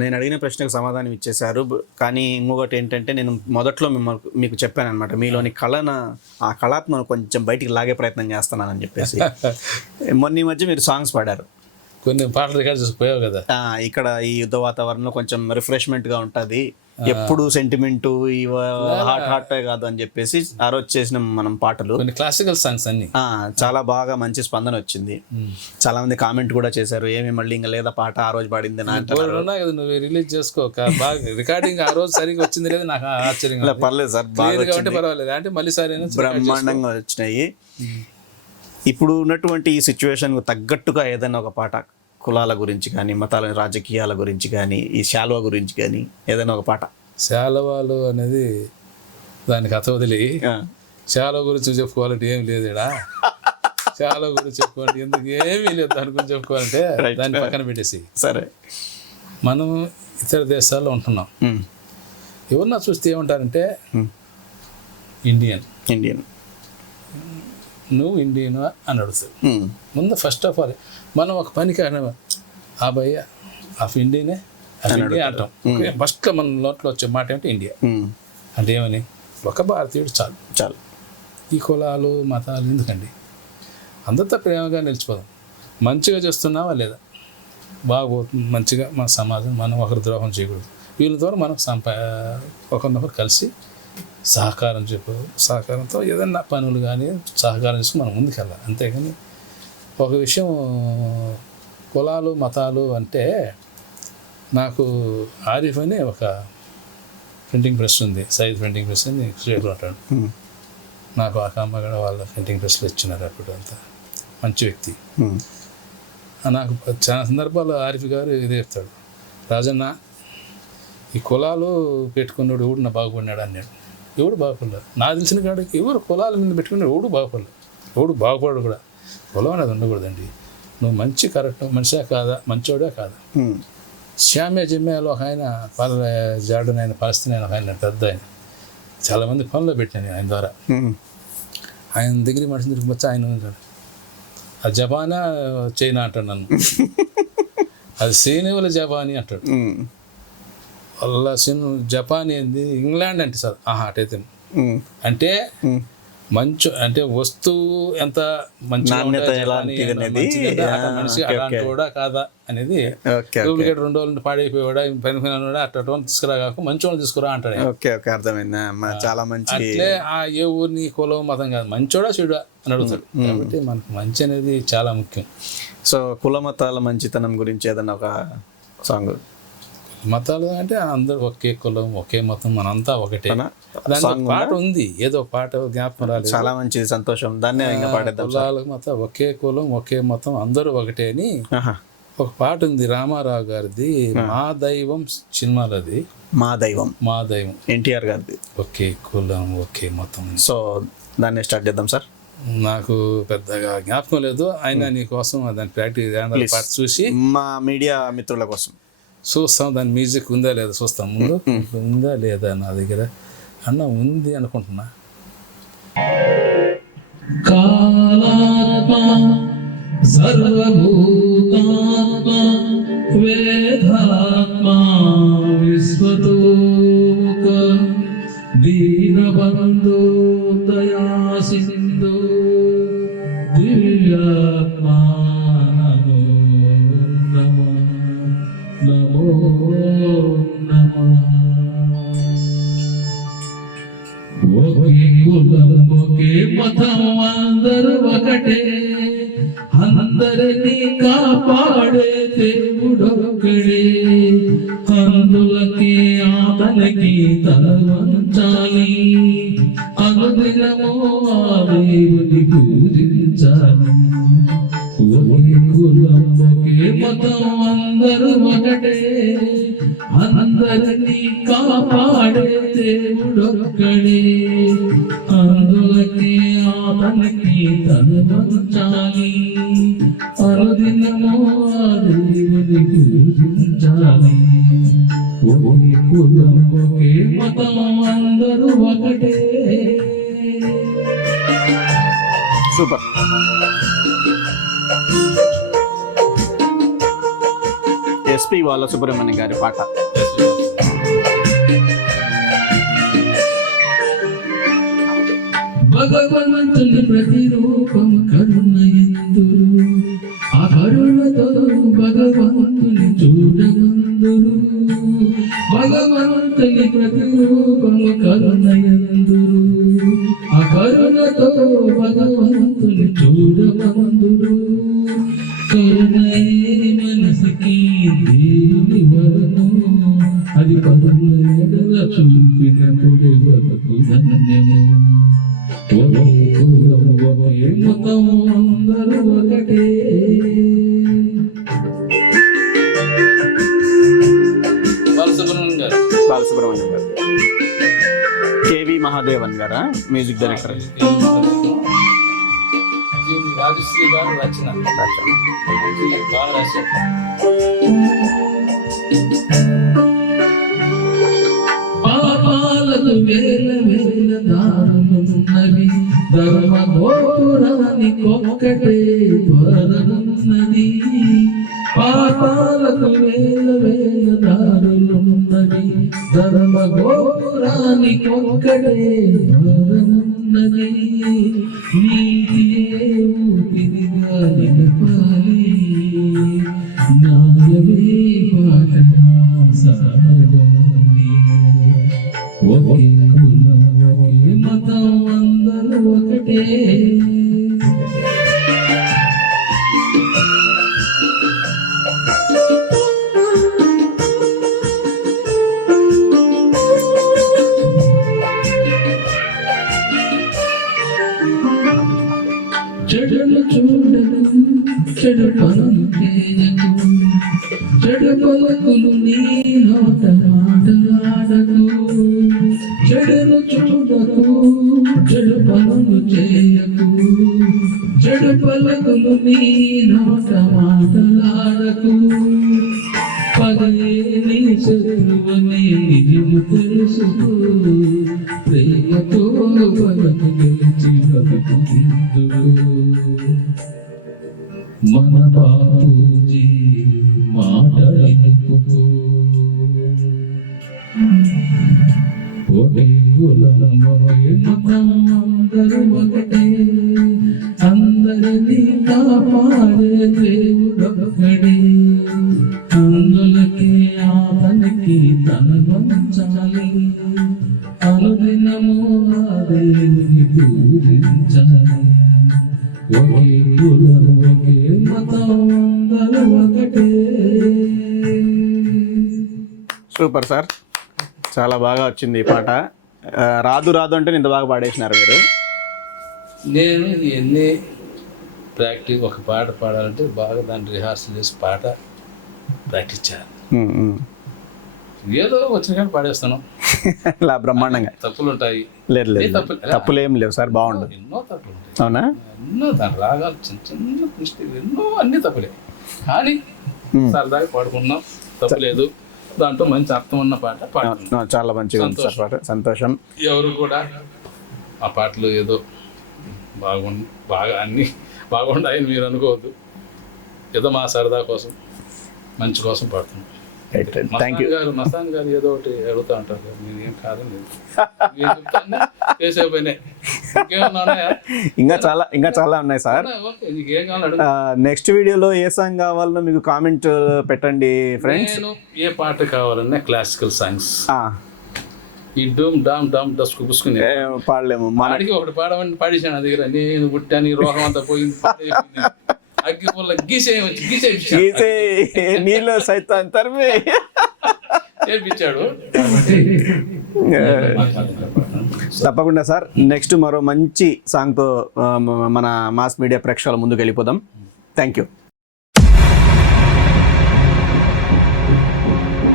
నేను అడిగిన ప్రశ్నకు సమాధానం ఇచ్చేశారు. కానీ ఇంకొకటి ఏంటంటే, నేను మొదట్లో మీకు చెప్పాను అనమాట, మీలోని ఆ కళాత్మను కొంచెం బయటికి లాగే ప్రయత్నం చేస్తున్నానని చెప్పేసి. మొన్న ఈ మధ్య మీరు సాంగ్స్ పాడారు, కొన్ని పాటలు రికార్డ్ చేసిపోయావు కదా. ఇక్కడ ఈ యుద్ధ వాతావరణంలో కొంచెం రిఫ్రెష్మెంట్గా ఉంటుంది, ఎప్పుడు సెంటిమెంటు ఈ హాట్ కాదు అని చెప్పేసి ఆ రోజు చేసిన మనం పాటలు కొన్ని క్లాసికల్ సాంగ్స్ అన్ని చాలా బాగా మంచి స్పందన వచ్చింది. చాలా మంది కామెంట్ కూడా చేశారు, ఏమి మళ్ళీ ఇంకా లేదా పాట ఆ రోజు పాడింది నువ్వు రిలీజ్ చేసుకో, బాగా రికార్డింగ్ ఆ రోజు సరిగ్గా వచ్చింది లేదు నాకు ఆశ్చర్యంగా. పర్లేదు సార్, బాగా పర్వాలేదు అంటే మళ్ళీ సరే బ్రహ్మాండంగా వచ్చినాయి. ఇప్పుడు ఉన్నటువంటి ఈ సిచ్యువేషన్ తగ్గట్టుగా ఏదైనా ఒక పాట, కులాల గురించి కానీ, మతాల రాజకీయాల గురించి కానీ, ఈ శాలువ గురించి కానీ ఏదైనా ఒక పాట. శాలువాలు అనేది దాని కథ వదిలి శాలువ గురించి చెప్పుకోవాలంటే ఏం లేదు ఇక్కడ. శాలువ గురించి చెప్పుకోవాలంటే ఎందుకు ఏమీ లేదు, దాని గురించి చెప్పుకోవాలంటే దాన్ని పక్కన పెట్టేసి. సరే, మనం ఇతర దేశాల్లో ఉంటున్నాం, ఎవరన్నా చూస్తే ఏమంటారంటే ఇండియన్ నువ్వు ఇండియన్ అని అడుగుతావు. ముందు ఫస్ట్ ఆఫ్ ఆల్ మనం ఒక పనికి ఆ భయ్య ఆఫ్ ఇండియనే ఇండియా అంటాం. ఫస్ట్లో మన నోట్లో వచ్చే మాట ఏమిటి ఇండియా అంటే ఏమని, ఒక భారతీయుడు చాలు. ఈ కులాలు మతాలు ఎందుకండి, అందరితో ప్రేమగా నిలిచిపోదాం. మంచిగా చేస్తున్నావా లేదా, బాగోతుంది మంచిగా మన సమాజం, మనం ఒకరి ద్రోహం చేయకూడదు. వీళ్ళ ద్వారా మనం ఒకరినొకరు కలిసి సహకారంతో ఏదన్నా పనులు కానీ సహకారం చేసుకుని మనం ముందుకెళ్ళాలి. అంతేగాని ఒక విషయం, కులాలు మతాలు అంటే, నాకు ఆరిఫ్ అని ఒక ప్రింటింగ్ ప్రెస్ ఉంది, సైజ్ ప్రింటింగ్ ప్రెస్ అని స్టేట్లో ఉంటాడు. నాకు ఆ కమ్మగడ వాళ్ళ ప్రింటింగ్ ప్రెస్లో ఇచ్చినారు అప్పుడు. అంతా మంచి వ్యక్తి. నాకు చాలా సందర్భాల్లో ఆరిఫ్ గారు ఇదే చెప్తాడు, రాజన్న ఈ కులాలు పెట్టుకున్నాడు ఎవడు నా బాగుపడినాడు అన్నాడు. ఎవడు బాగుపడలేదు, నాకు తెలిసిన కాడికి ఎవరు కులాల మీద పెట్టుకున్నాడు ఎవడు బాగుపడడు కూడా. కులం అనేది ఉండకూడదండి. నువ్వు మంచి కరెక్ట్ మనిషా కాదా, మంచోడా కాదా. శ్యామే జిమ్మాలో ఒక ఆయన జాడున ఆయన పాలిస్తీన్ ఆయన, ఆయన పెద్ద ఆయన, చాలామంది పనులు పెట్టాను ఆయన ద్వారా. ఆయన దగ్గర మనిషి తిరిగి వచ్చి ఆయన ఉంటాడు, అది జపానా చైనా అంటాడు నన్ను, అది సీనివల జపానీ అంటాడు. వాళ్ళ జపాన్ ఏంది, ఇంగ్లాండ్ అంటే సార్ అటైతే అంటే అంటే వస్తువు ఎంత మంచి మనిషి అలాంటి కూడా కాదా అనేది. డూప్లికేట్ 2 రోజులు పాడైపోయాడా పనిపోయినా అట్లా తీసుకురాక మంచి వాళ్ళు తీసుకురా అంటాడు. చాలా మంచి. అట్లే ఏ ఊరిని కులం మతం కాదు, మంచోడా చెడుడా అని అడుగుతాడు. కాబట్టి మనకు మంచి అనేది చాలా ముఖ్యం. సో కుల మతాల మంచితనం గురించి ఏదన్నా ఒక సాంగ్. మతాలు అంటే అందరూ ఒకే కులం ఒకే మతం మనంతా ఒకటే. దాని పాట ఉంది, ఏదో పాట జ్ఞాపకం రాలేదు. చాలా మంచిది, సంతోషం. దాన్ని కులాల మతం ఒకే కులం ఒకే మతం అందరూ ఒకటే అని ఒక పాట ఉంది రామారావు గారిది, మా దైవం సినిమాలది. మా దైవం ఎన్టీఆర్ గారిది. ఒకే కులం ఒకే మతం. సో దాన్ని స్టార్ట్ చేద్దాం సార్. నాకు పెద్దగా జ్ఞాపకం లేదు, అయినా నీ కోసం దాని ప్రాక్టీస్ పాట చూసి మా మీడియా మిత్రుల కోసం చూస్తాం. దాని మ్యూజిక్ ఉందా లేదా చూస్తాం. ముందు ఉందా లేదా నా దగ్గర అన్న ఉంది అనుకుంటున్నా. కాలాత్మ సర్వభూతాత్మ వేదాత్మ విశ్వతోముఖ దీనబంధు దయా సింధు దివ్యాత్మా ఒకే కులం ఒకే మతం అందరూ ఒకటే, అందరినీ కాపాడే దేవుడొక్కడే, అందులకి ఆతనికి తల వంచాలి, అనుదినము ఆ దేవుని పూజించాలి. ఒకే కులం ఒకే మతం అందరూ ఒకటే, అందరినీ కాపాడే దేవుడొక్కడే, అందులకి ఆతనికి తల వంచాలి, అనుదినము ఆ దేవుని పూజించాలి. ఒకే కులం ఒకే మతం అందరూ ఒకటే. సూపర్. ఎస్పి బాలసుబ్రహ్మణ్యం గారి పాట. భగవంతుని ప్రతిరూపం కరుణ ఎందురు, ఆ కరుణతో భగవంతుని చూడమందురు. భగవంతుని ప్రతిరూపం కరుణ ఎందురు, ఆ కరుణతో భగవంతుని చూడమందురు. కరుణే మనసుకి దేవుని వరము, అది పరుల ఎడల చూపినప్పుడే బతుకు ధన్యము. ఒకే కులం ఒకే మతం అందరూ ఒకటే. బాలసుబ్రహ్మణ్యం గారు, కేవి మహాదేవన్ గారా మ్యూజిక్ డైరెక్టర్? రాజశ్రీ గారు రచన బాగా రాశారు. పాపాలకు వేల వేల దారులున్నవి, ధర్మ గోపురానికి ఒక్కటే ద్వారమున్నది. పాపాలకు వేల వేల దారులున్నవి, ధర్మ గోపురానికి ఒక్కటే ద్వారమున్నది. నీతియే ఊపిరిగా నిలపాలి, న్యాయమే పాటగా సాగాలి. ఒకే కులం ఒకే మతం అందరూ ఒకటే. చెడును చూడకు, చెడు పనులు చేయకు, చెడు పలుకులు నీ నోట మాటలాడకు. చెడును చూడకు, చెడు పనులు చేయకు, చెడు పలుకులు నీ నోట మాటలాడకు. పదే నీ శత్రువని నిజము తెలుసుకో, ప్రేమతో పలకు గెలిచి బతుకుతుందురు. మన బాపూజీ మాటలకు ఒకే కులం ఒకే మతం అందరూ ఒకటే. అందరినీ కాపాడే దేవుడొక్కడే, అందులకే అతనికి తన వంచాలి. అనుదినము ఆ దేవుని పూజించాలి. ఒకే కులం ఒకే మతం అందరూ ఒకటే. సూపర్ సార్, చాలా బాగా వచ్చింది ఈ పాట. రాదు రాదు అంటే ఇంత బాగా పాడేసినారు మీరు. నేను ఎన్ని ప్రాక్టీస్ ఒక పాట పాడాలంటే బాగా దాన్ని రిహార్సల్ చేసి పాట ప్రాక్టీస్ చేయాలి. ఏదో వచ్చిన కానీ పాడేస్తాను. ఇలా బ్రహ్మాండంగా తప్పులు ఉంటాయి. లేదు లేదు, తప్పులు ఏం లేవు సార్, బాగుండదు. ఎన్నో తప్పులు ఉంటాయి. అవునా? ఎన్నో దాని రాగాలు చిన్న చిన్న మిస్టేక్, ఎన్నో అన్ని తప్పులే. కానీ సరదాగా పాడుకున్నాం, తప్పులేదు. దాంట్లో మంచి అర్థం ఉన్న పాట పాడుకున్నాం. చాలా మంచిగా ఉంది సార్ పాట. సంతోషం. ఎవరు కూడా ఆ పాటలు ఏదో బాగా అన్ని బాగుంటాయని మీరు అనుకోవద్దు. ఏదో మా సరదా కోసం, మంచి కోసం పాడుతున్నాం. మస్తాన్ గారు ఏదో ఒకటి అడుగుతా ఉంటారు, మీరు ఏం కాదని చేసేపోయినాయి. ఇంకా చాలా ఉన్నాయి సార్. నీకేం కావాలి? నెక్స్ట్ వీడియోలో ఏ సాంగ్ కావాలన్నా మీకు కామెంట్ పెట్టండి ఫ్రెండ్స్. నేను ఏ పాట కావాలన్నా క్లాసికల్ సాంగ్స్, ఈ డూమ్ డామ్ డామ్ డస్కు పుసుకుని పాడలేము. మనకి ఒకటి పాడమని పాడేసాను. నా దగ్గర నేను పుట్టాను, ఈ రోగం అంతా పోయింది, అగ్గి పుల్ల గీసే నీళ్ళు సైతం తరిమి చేర్పించాడు. తప్పకుండా సార్, నెక్స్ట్ మరో మంచి సాంగ్తో మన మాస్ మీడియా ప్రేక్షకుల ముందుకు వెళ్ళిపోదాం. Thank you.